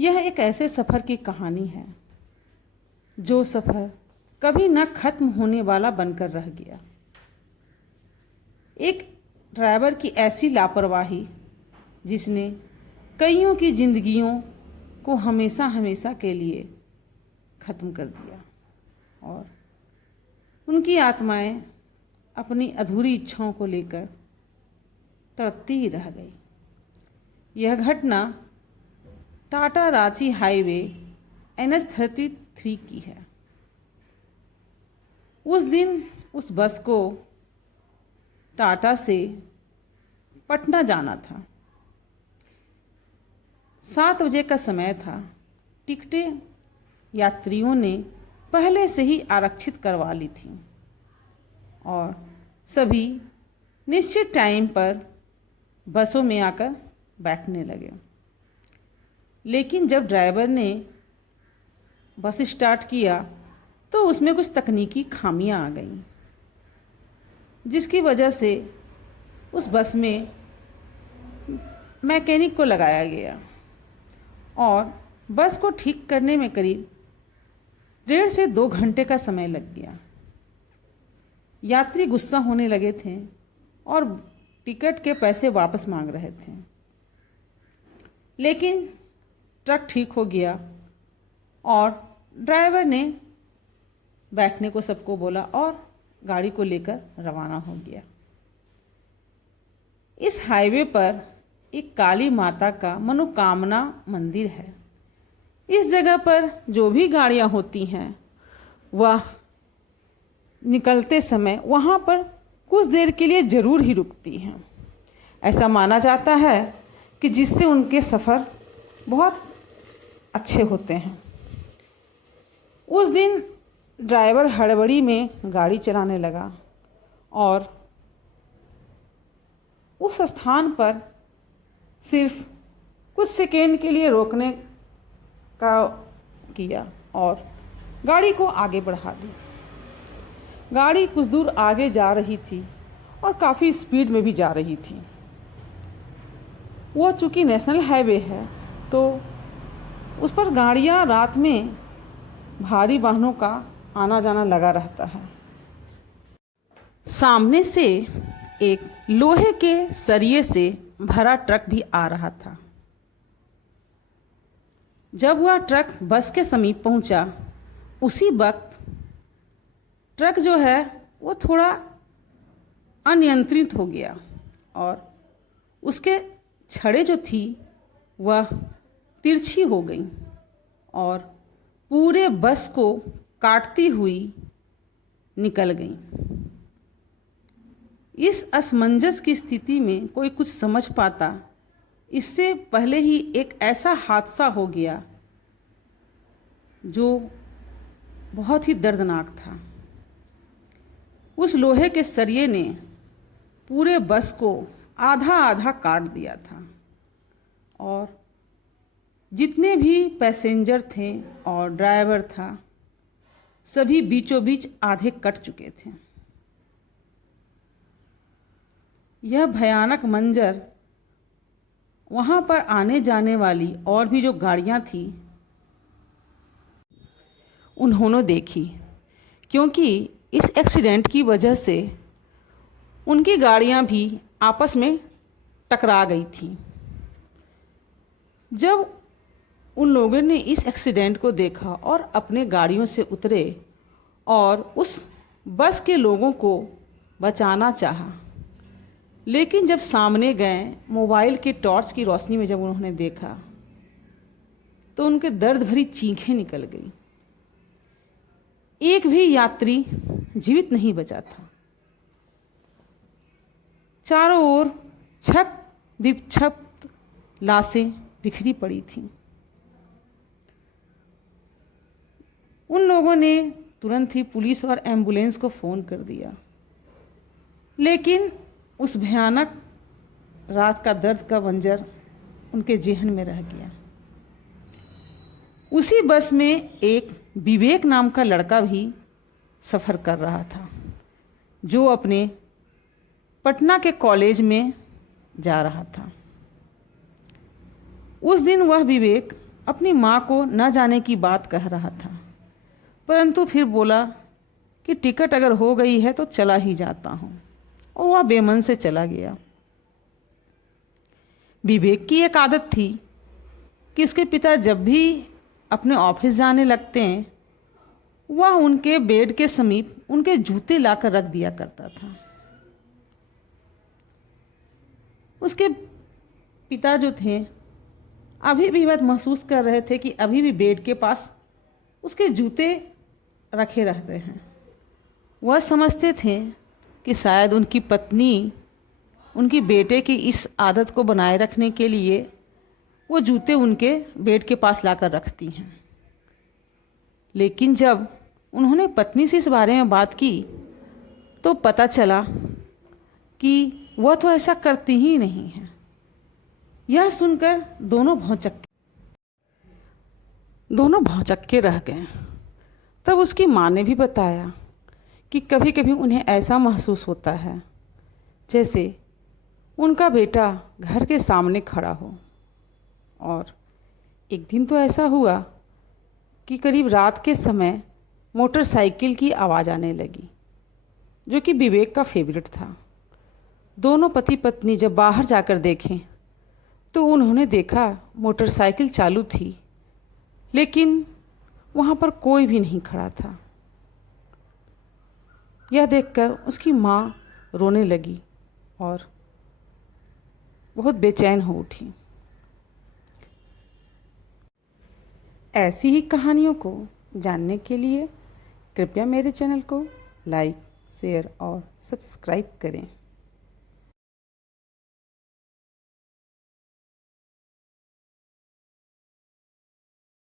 यह एक ऐसे सफ़र की कहानी है जो सफ़र कभी न खत्म होने वाला बनकर रह गया। एक ड्राइवर की ऐसी लापरवाही जिसने कईयों की जिंदगियों को हमेशा हमेशा के लिए ख़त्म कर दिया और उनकी आत्माएं अपनी अधूरी इच्छाओं को लेकर तड़पती ही रह गई। यह घटना टाटा रांची हाईवे NH-33 की है। उस दिन उस बस को टाटा से पटना जाना था। 7 बजे का समय था। टिकटें यात्रियों ने पहले से ही आरक्षित करवा ली थी और सभी निश्चित टाइम पर बसों में आकर बैठने लगे। लेकिन जब ड्राइवर ने बस स्टार्ट किया तो उसमें कुछ तकनीकी खामियां आ गईं, जिसकी वजह से उस बस में मैकेनिक को लगाया गया और बस को ठीक करने में करीब 1.5 से 2 घंटे का समय लग गया। यात्री गुस्सा होने लगे थे और टिकट के पैसे वापस मांग रहे थे। लेकिन ट्रक ठीक हो गया और ड्राइवर ने बैठने को सबको बोला और गाड़ी को लेकर रवाना हो गया। इस हाईवे पर एक काली माता का मनोकामना मंदिर है। इस जगह पर जो भी गाड़ियां होती हैं वह निकलते समय वहाँ पर कुछ देर के लिए ज़रूर ही रुकती हैं। ऐसा माना जाता है कि जिससे उनके सफ़र बहुत अच्छे होते हैं। उस दिन ड्राइवर हड़बड़ी में गाड़ी चलाने लगा और उस स्थान पर सिर्फ कुछ सेकेंड के लिए रोकने का किया और गाड़ी को आगे बढ़ा दी। गाड़ी कुछ दूर आगे जा रही थी और काफ़ी स्पीड में भी जा रही थी। वो चूँकि नेशनल हाईवे है तो उस पर गाड़ियाँ रात में भारी वाहनों का आना जाना लगा रहता है। सामने से एक लोहे के सरिये से भरा ट्रक भी आ रहा था। जब वह ट्रक बस के समीप पहुंचा, उसी वक्त ट्रक जो है वो थोड़ा अनियंत्रित हो गया और उसके छड़ें जो थी वह तिरछी हो गई और पूरे बस को काटती हुई निकल गई। इस असमंजस की स्थिति में कोई कुछ समझ पाता, इससे पहले ही एक ऐसा हादसा हो गया जो बहुत ही दर्दनाक था। उस लोहे के सरिये ने पूरे बस को आधा आधा काट दिया था और जितने भी पैसेंजर थे और ड्राइवर था, सभी बीचों बीच आधे कट चुके थे। यह भयानक मंजर वहाँ पर आने जाने वाली और भी जो गाड़ियाँ थी उन्होंने देखी, क्योंकि इस एक्सीडेंट की वजह से उनकी गाड़ियाँ भी आपस में टकरा गई थी। जब उन लोगों ने इस एक्सीडेंट को देखा और अपने गाड़ियों से उतरे और उस बस के लोगों को बचाना चाहा, लेकिन जब सामने गए मोबाइल के टॉर्च की रोशनी में जब उन्होंने देखा तो उनके दर्द भरी चीखें निकल गई। एक भी यात्री जीवित नहीं बचा था। चारों ओर छक विक्षिप्त लाशें बिखरी पड़ी थीं। उन लोगों ने तुरंत ही पुलिस और एम्बुलेंस को फ़ोन कर दिया, लेकिन उस भयानक रात का दर्द का मंजर उनके ज़हन में रह गया। उसी बस में एक विवेक नाम का लड़का भी सफ़र कर रहा था, जो अपने पटना के कॉलेज में जा रहा था। उस दिन वह विवेक अपनी माँ को न जाने की बात कह रहा था, परंतु फिर बोला कि टिकट अगर हो गई है तो चला ही जाता हूँ, और वह बेमन से चला गया। विवेक की एक आदत थी कि उसके पिता जब भी अपने ऑफिस जाने लगते हैं, वह उनके बेड के समीप उनके जूते लाकर रख दिया करता था। उसके पिता जो थे अभी भी वह महसूस कर रहे थे कि अभी भी बेड के पास उसके जूते रखे रहते हैं। वह समझते थे कि शायद उनकी पत्नी उनकी बेटे की इस आदत को बनाए रखने के लिए वो जूते उनके बेड के पास लाकर रखती हैं। लेकिन जब उन्होंने पत्नी से इस बारे में बात की तो पता चला कि वह तो ऐसा करती ही नहीं है। यह सुनकर दोनों भौंचक्के रह गए। तब उसकी माँ ने भी बताया कि कभी कभी उन्हें ऐसा महसूस होता है जैसे उनका बेटा घर के सामने खड़ा हो। और एक दिन तो ऐसा हुआ कि करीब रात के समय मोटरसाइकिल की आवाज़ आने लगी, जो कि विवेक का फेवरेट था। दोनों पति पत्नी जब बाहर जाकर देखें तो उन्होंने देखा मोटरसाइकिल चालू थी, लेकिन वहाँ पर कोई भी नहीं खड़ा था। यह देखकर उसकी माँ रोने लगी और बहुत बेचैन हो उठी। ऐसी ही कहानियों को जानने के लिए कृपया मेरे चैनल को लाइक, शेयर और सब्सक्राइब करें।